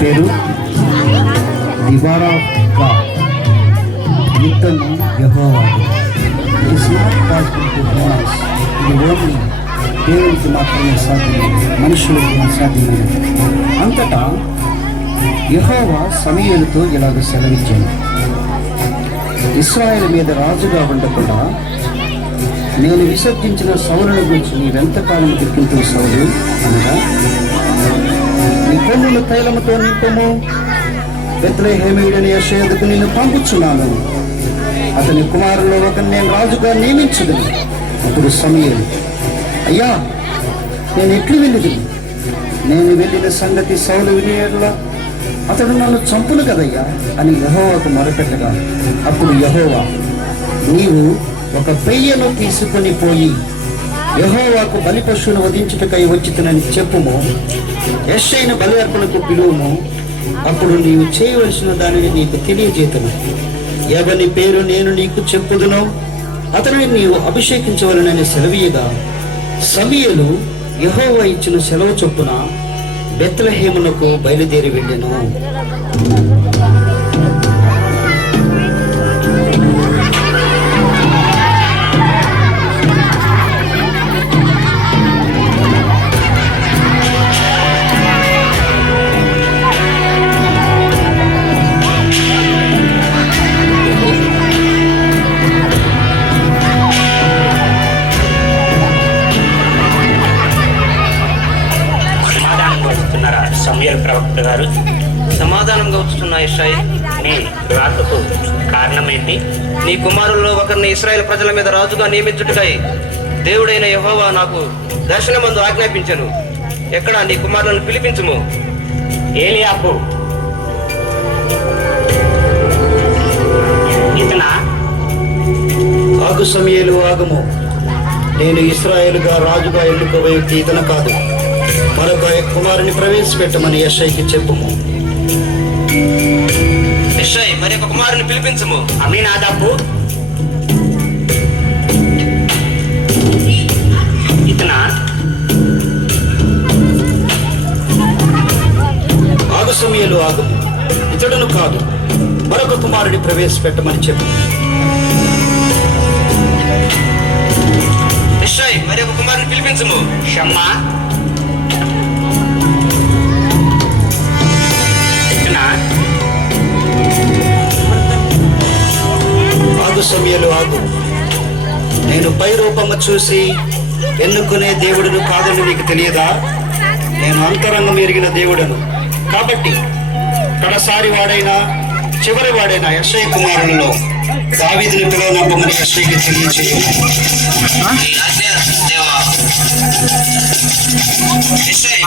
పేరు దివారాగా యుద్ధము యెహోవాది. It is not possible to humans. ఇది ఓన్లీ దేవునికి మాత్రమే సాధ్యమైనది, మనుషులకు సాధ్యమైనది. అంతటా యెహోవా సమూయేలుతో ఇలాగ సెలవిచ్చాడు, ఇశ్రాయేలు మీద రాజుగా ఉండకుండా నేను విసర్జించిన సౌలుని గురించి నీవెంతకాలం తిరిగింటూ సౌలు అనగా, నీ కన్నుల తైలముతో నింపము, బెత్లెహేమీయుడైన యెషయా యొద్దకు నిన్ను పంపుచున్నాను, అతని కుమారుల్లో ఒకరిని నేను రాజుగా నియమించుదును. అప్పుడు సమూయేలు, అయ్యా నేను ఎట్లు వెళ్ళిది? నేను వెళ్ళిన సంగతి సౌలు వినేలా అతడు నన్ను చంపును కదయ్యా అని యెహోవాకు మొరపెట్టగా, అప్పుడు యెహోవా, నీవు ఒక పెయ్యను తీసుకొని పోయి యెహోవాకు బలి పశువును వధించుటకై వచ్చితునని చెప్పుము, యెషయిని బలి అర్పణకు పిలువుము, అప్పుడు నీవు చేయవలసిన దానిని నీకు తెలియజేతును. ఎవని పేరు నేను నీకు చెప్పుదునో అతనిని నీవు అభిషేకించవలనని సెలవీయగా, సమూయేలు యెహోవా ఇచ్చిన సెలవు చొప్పున బెత్లెహేమునకు బయలుదేరి వెళ్ళెను. సమూయేలు ప్రవక్త గారు, సమాధానంగా వస్తున్న యెషయా, నీ రాకకు కారణమేంటి? నీ కుమారుల్లో ఒకరిని ఇశ్రాయేలు ప్రజల మీద రాజుగా నియమించుటకై దేవుడైన యెహోవా నాకు దర్శనమందు ఆజ్ఞాపించెను. ఎక్కడ నీ కుమారులను పిలిపించుము. ఏలీయాబు ఇతనా? ఆగు సమూయేలు, ఆగము. నేను ఇశ్రాయేలుగా రాజుగా ఎన్నుకోబోయే వ్యక్తి ఇతను కాదు. మరొక కుమారుని ప్రవేశపెట్టమని యెషయాకి చెప్పుము. యెషయా, మరి ఒక కుమారుని పిలిపించుము. అమీనాదాబు ఇతనా? ఆగు సమూయేలు, ఆగు. ఇతడును కాదు, మరొక కుమారుని ప్రవేశపెట్టమని చెప్పు. యెషయా, మరి ఒక కుమారుని పిలిపించుము. షమ్మా ఆగు సమూయేలు, ఆగు. నేను పై రూపము చూసి ఎన్నుకునే దేవుడును కాదని నీకు తెలియదా? నేను అంతరంగం ఎరిగిన దేవుడను. కాబట్టి కడసారి వాడైనా చివరి వాడైనా యెషయా కుమారులలో దావీదుని పిలువనంపమని యెషయాకి తెలియచేయు.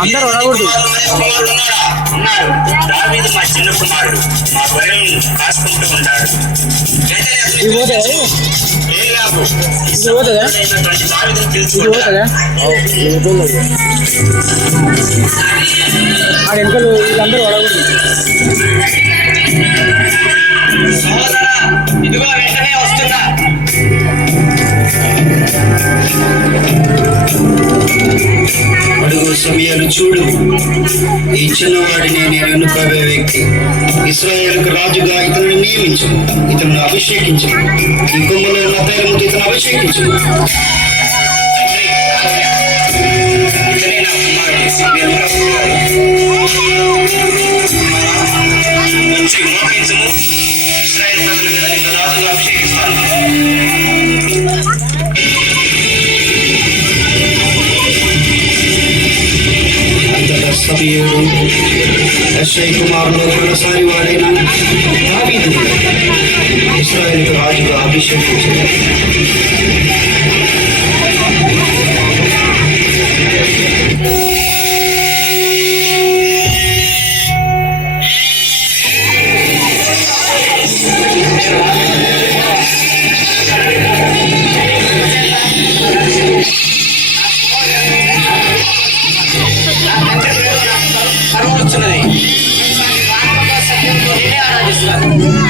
అందరూ ఉన్నారు. దావీదు మా చిన్న కుమారుడు, మా గొర్రెలను కాసుకుంటూ ఉంటాడు. ఇదిగో వెంటనే వస్తున్నా. అడుగు సమూయేలు, చూడు, ఈ చిన్నవాడిని నేను ఎన్నుకోబోయే వ్యక్తి. ఇశ్రాయేలుకు రాజుగా ఇతను నియమించు, ఇతను అభిషేకించు. ఈ కొమ్మలో ఉన్న తైలముతో ఇతను అభిషేకించు. ఇశ్రాయేలు ప్రజల మీద నిన్ను రాజుగా అభిషేకిస్తాను. సమూయేలు యెషయా కుమారులో కడసారి వాడైన దావీదును ఇశ్రాయేలుకు రాజుగా అభిషేకించాడు.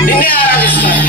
నిన్నే ఆరాధిస్తాను.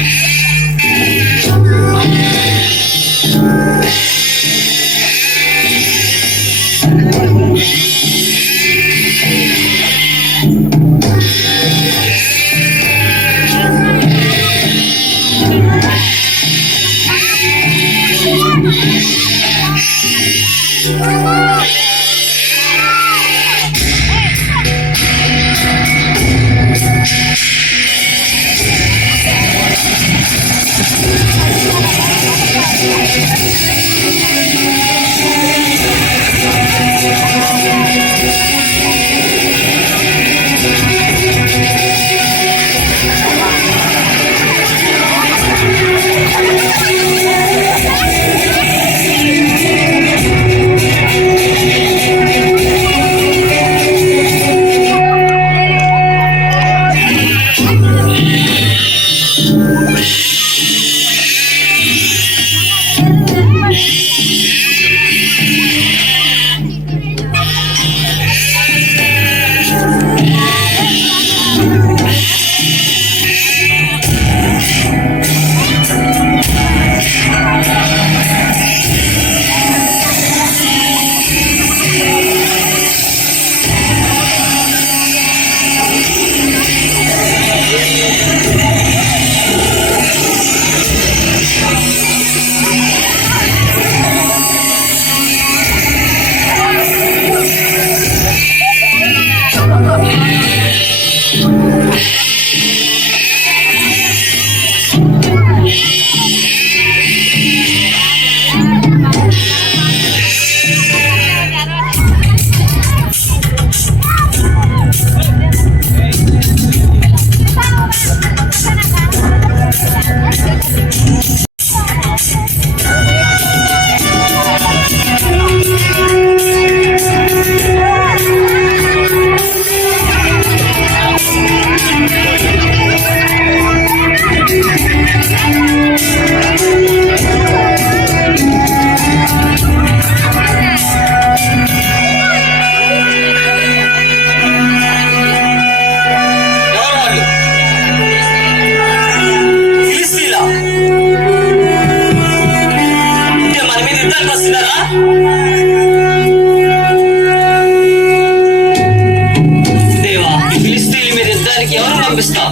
యుద్ధానికి ఎవరు పంపిస్తావు?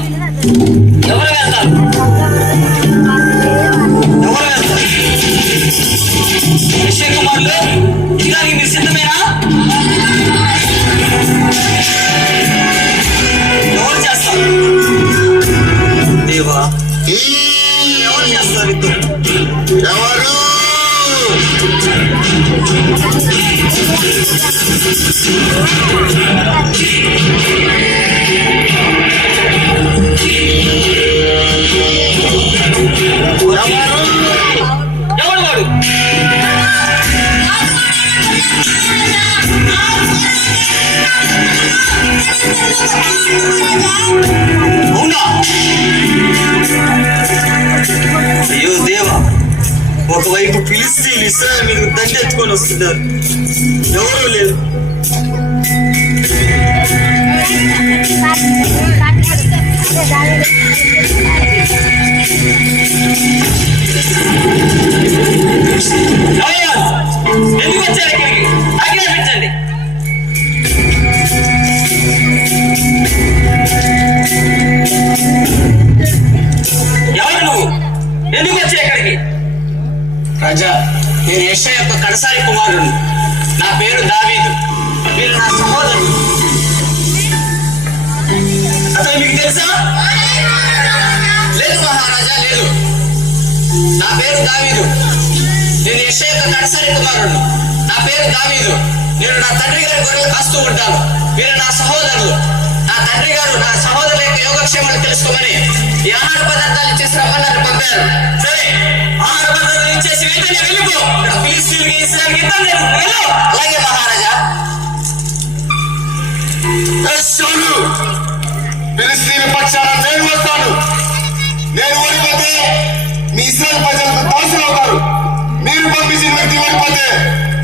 ఎవరు వెళ్తారు? ఎవరు వెళ్తారు? యెషయా కుమారులు, యుద్ధానికి మీరు సిద్ధమేనా? ఎవరు చేస్తారు? దేవా, ఎవరు చేస్తారు యుద్ధం? ఎవరు? ఎవడు వాడు? అవునా? అయ్యో దేవా, ఒకవైపు ఫిలిస్తీన్లు ఇశ్రాయేలు మీకు దండెత్తుకొని వస్తున్నారు, ఎవరూ లేదు. ఎందుకు వచ్చారు ఇక్కడికి? ఆజ్ఞాపించండి. ఎవరు నువ్వు? ఎందుకు వచ్చా ఇక్కడికి? రాజా, నేను యెషయా యొక్క కడసారి కుమారుడు. నా పేరు దావీదు. మీరు నా సహోదరుడు. అతను మీకు తెలుసా? లేదు మహారాజా, లేదు. నా పేరు దావీదు. నేను యెషయా యొక్క కడసారి కుమారుడు. నా పేరు దావీదు. నేను నా తండ్రి గారి గొర్రెలు కాస్తూ ఉంటాను. మీరు నా సహోదరులు. నా తండ్రి గారు నా సహోదరుల యొక్క యోగక్షేమాలు తెలుసుకోమని ఈ ఆహార పదార్థాలు ఇచ్చేసి రమ్మన్నారు, పంపారు. సరే, ఆహార పదార్థాలు ఇచ్చేసి వెంటనే వెళ్ళిపో. ఫిలిస్తీన్లకి ఇశ్రాయేలుకి యుద్ధం జరుగుతుంది. వెళ్ళు. అలాగే మహారాజా. సౌలు, ఫిలిస్తీన్ పక్షాన నేను వస్తాను. నేను ఓడిపోతే మీ ఇశ్రాయేలు ప్రజలకు దాసులు అవుతారు. మీరు పంపించిన వ్యక్తి ఓడిపోతే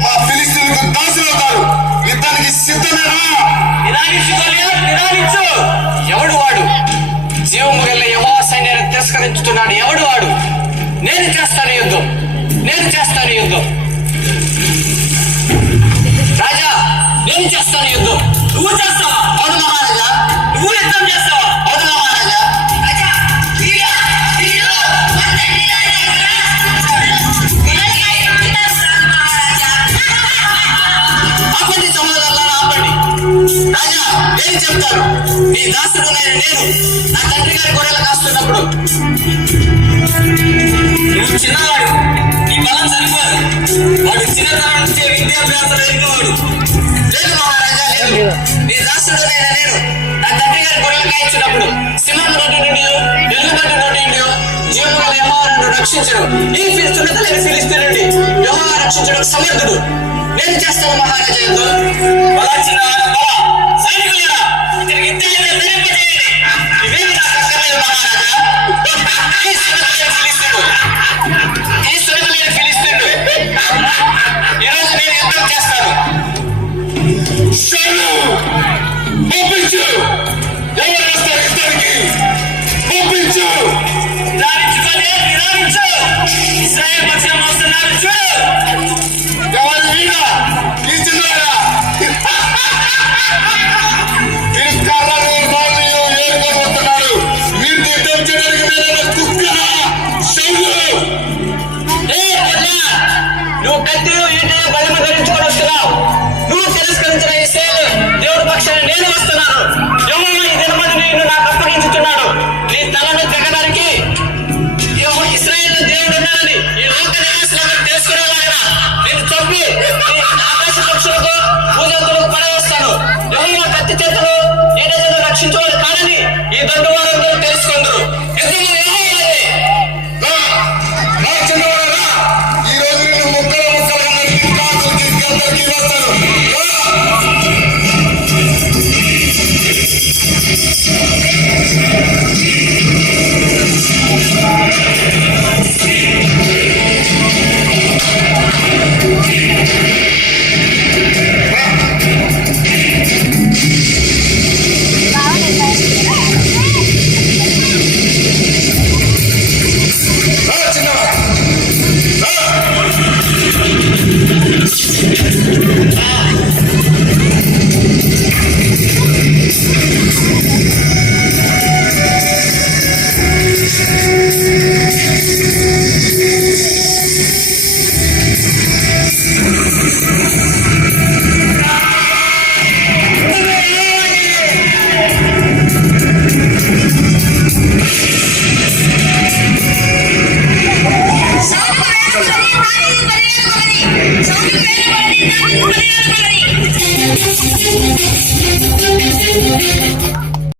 మా ఫిలిస్తీన్లకు దాసులు అవుతారు. యుద్ధానికి సిద్ధమేనా? నిరానించు. ఎవడు వాడు? జీవము గల యెహోవా సైన్యాన్ని తిరస్కరించుతున్నాడు. ఎవడు వాడు? నేను చేస్తాను యుద్ధం. నేను చేస్తాను యుద్ధం. రాజా, నేను చేస్తాను యుద్ధం. నువ్వు చేస్తావా? అవును మహారాజా. నువ్వు యుద్ధం చేస్తావా? అవును మహారాజా. ఆపండి సహోదరులారా, ఆపండి. రాజా, నేను చెప్తాను. నీ దాసుడు నేను నా తండ్రి గారి గొర్రెలు కాస్తున్నప్పుడు నువ్వు చిన్నవాడు, నీ బలం సరిపోదు. వాడు చిన్నతనం నుంచే విద్యాభ్యాసం అయినవాడు. లేదు మహారాజా, లేదు. నీ దాసుడు నేను నా తండ్రి గారి గొర్రెలు కాయించినప్పుడు సింహం నోటి నుండి, ఎలుగుబంటి నోటి నుండి జీవము గల యెహోవా నన్ను రక్షించడు. ఈ సున్నతలేని ఫిలిస్తీనుడి యెహోవా రక్షించడం సమర్థుడు. నేను చేస్తాను మహారాజా యుద్ధం. బలాచిన